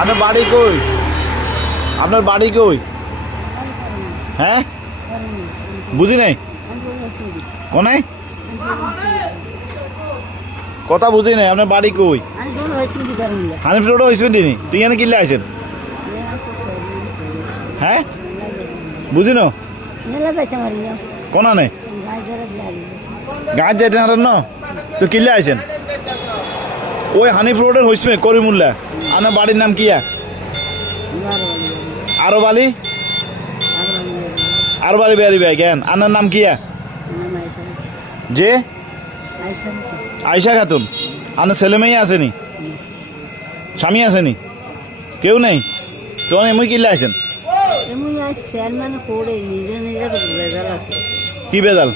আপনার বাড়ি কই? আপনার বাড়ি কই? হ্যাঁ? বুঝি নাই? কোনে? কথা বুঝি নাই, আপনার বাড়ি কই? হানিফ রোড হয়েছেন তিনি তুই এখানে কিনলে আইছেন? হ্যাঁ? বুঝি না কোনা নেই? গাছ যাইতে না তো কিনলে আইছেন? ওই হানিফ রোডের হইসমে করিমুল্লা। আপনার বাড়ির নাম কিয়া আরও? বালি আরও বালি বেয়ারি ভাই জ্ঞান আপনার নাম কিয়া যে? আয়সা খাতুন। আপনার ছেলে মেয়ে আসেনি? স্বামী আসেনি? কেউ নেই? তো এমনি কিনলে আছে। কি বেজাল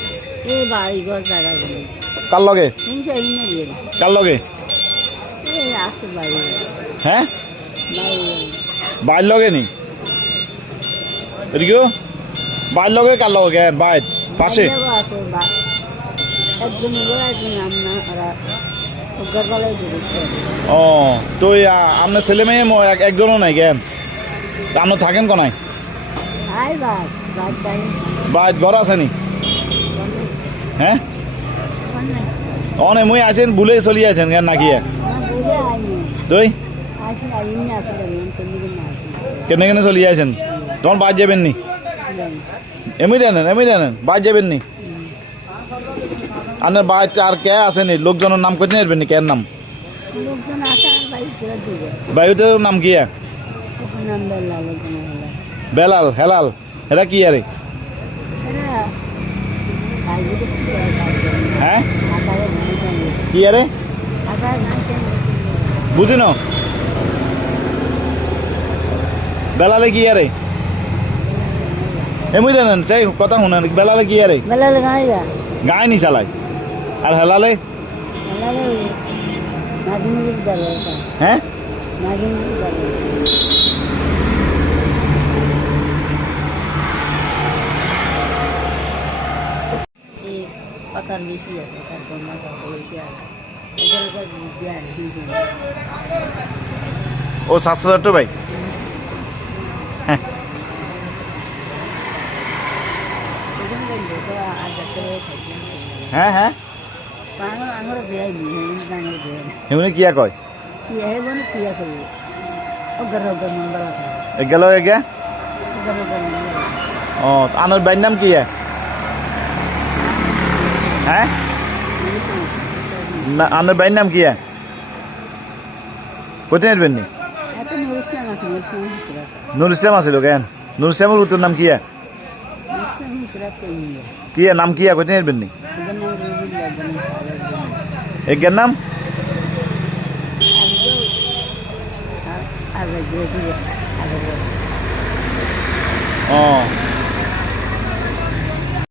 কার লগে? কার লগে? হ্যাঁ? বাইর লগে নি? এদিকেও? বাইর লগে কার লগে? জ্ঞান বাইর। পাশে। ও তো আপনার ছেলে মেয়ে একজনও নাই জ্ঞান তা আপনার থাকেন কোনায় আই বাস বাস বাড়ি বা ঘর আছে নি? হ্যাঁ? অনে মুই আছেন ভুলে চলি আছেন কেন নাকি? তুই? কেনে কেনে চলি আছেন তখন বাদ যাবেন নি এমনি জানেন এমনি জানেন বাদ যাবেন নি আপনার বাদ আর কে আসেনি লোকজনের নাম করতে নেবেন নি কেন নাম বায়ুতে নাম কি বেলাল হেলাল এরা কি আরে? হ্যাঁ। কি আরে বুঝি না বেলালে কি আরে এমনি জানেন সেই কথা শুনেন বেলালে কি আরে বেলা লাগাই যা গায়ে নি চালাই। আর হেলালে? হ্যাঁ। পাতার বেশি আছে তারপর ও সাতশো ভাই হ্যাঁ ওখানে গেলে তো হাজার টাকা থাকবে হ্যাঁ হ্যাঁ। হেমনি কিয়া কয়? গেল এগে ও আনোর বাইর নাম কি হ্যাঁ? না আনোর বাইর নাম কি কোথায় আসবেন নুর ইসলাম আসিল কেন? নুর ইসলামের উত্তর নাম কি কি নাম কি কোথায় নেবেন নি? নাম? ও।